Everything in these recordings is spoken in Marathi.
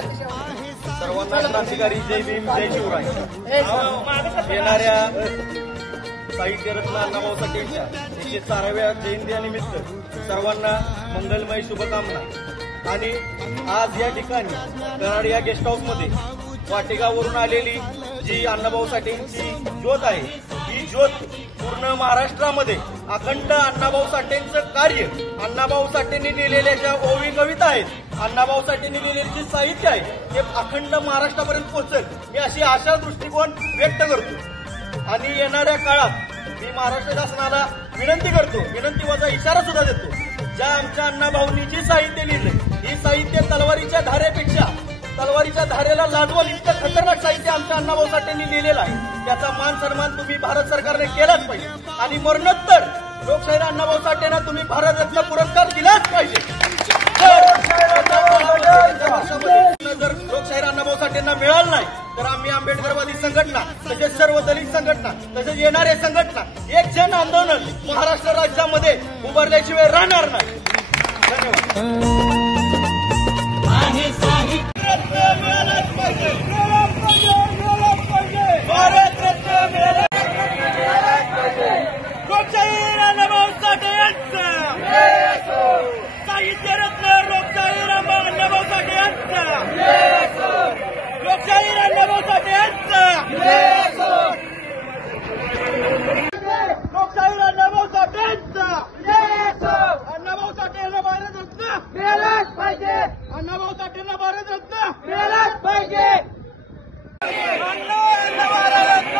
सर्वांना क्रांतिकारी जय भीम जय शिवराय. येणाऱ्या साहित्यरत्न अण्णाभाऊ साठेंच्या 112व्या जयंतीनिमित्त सर्वांना मंगलमय शुभकामना. आणि आज या ठिकाणी कराड या गेस्ट हाऊस मध्ये वाटेगाववरून आलेली जी अण्णाभाऊ साठेंची ज्योत आहे, ही ज्योत पूर्ण महाराष्ट्रामध्ये अखंड अण्णाभाऊ साठेंचं कार्य, अण्णाभाऊ साठेंनी लिहिलेल्या ज्या ओवी कविता आहेत, अण्णाभाऊ साठेंनी लिहिलेले जे साहित्य आहे ते अखंड महाराष्ट्रापर्यंत पोहोचेल मी अशी आशा दृष्टिकोन व्यक्त करतो. आणि येणाऱ्या काळात मी महाराष्ट्र शासनाला विनंती करतो, विनंतीवाचा इशारा सुद्धा देतो, ज्या आमच्या अण्णाभाऊंनी जी साहित्य लिहिलंय ही साहित्य तलवारीच्या धारेपेक्षा, तलवारीच्या धारेला लाजवल इतकं खतरनाक साहित्य आमच्या अण्णाभाऊ साठेंनी लिहिलेलं आहे. त्याचा मान सन्मान तुम्ही भारत सरकारने केलाच पाहिजे. आणि मरणोत्तर लोकशाहीर अण्णाभाऊ साठेंना तुम्ही भारतरत्न पुरस्कार दिलाच पाहिजे. जर लोकशाहीर अण्णाभाऊ साठेंना मिळालं नाही तर आम्ही आंबेडकरवादी संघटना, तसेच सर्व दलित संघटना, तसेच येणाऱ्या संघटना एक जन आंदोलन महाराष्ट्र राज्यामध्ये उभारल्याशिवाय राहणार नाही. धन्यवाद. लोकशाहीर अण्णाभाऊ साठे यांचा साहित्यरत्न लोकशाहीर अण्णाभाऊ साठे यांचा, लोकशाहीर अण्णाभाऊ साठे यांचा, लोकशाहीर अण्णाभाऊ साठे यांचा, अण्णाभाऊ साठेंना भारतरत्न मिळालाच पाहिजे, अण्णाभाऊ साठेंना भारतरत्न मिळालाच पाहिजे, अण्णाभाऊ भारतरत्न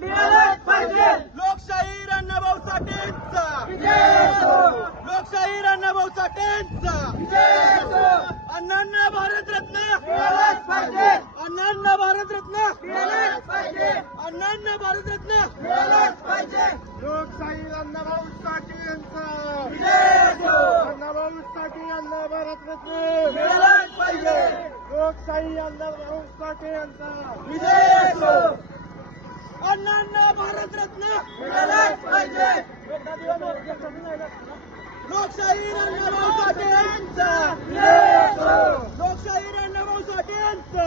मिळालाच पाहिजे. लोकशाहीर अण्णाभाऊ साठेंचा, लोकशाहीर अण्णाभाऊ साठेंचा, अण्णांना भारतरत्न मिळालाच पाहिजे, अण्णांना भारतरत्न मिळालाच पाहिजे, अण्णांना भारतरत्न मिळालाच पाहिजे. लोकशाहीर अण्णाभाऊ साठेंचा, अण्णाभाऊ साठे यांना भारतरत्न मिळालाच पाहिजे, लोकशाहीर अण्णाभाऊ साठे यांचा विजय असो, अण्णांना भारतरत्न मिळालाच पाहिजे. लोकशाहीर अण्णाभाऊ साठे यांचा, लोकशाहीर अण्णाभाऊ साठे यांचा.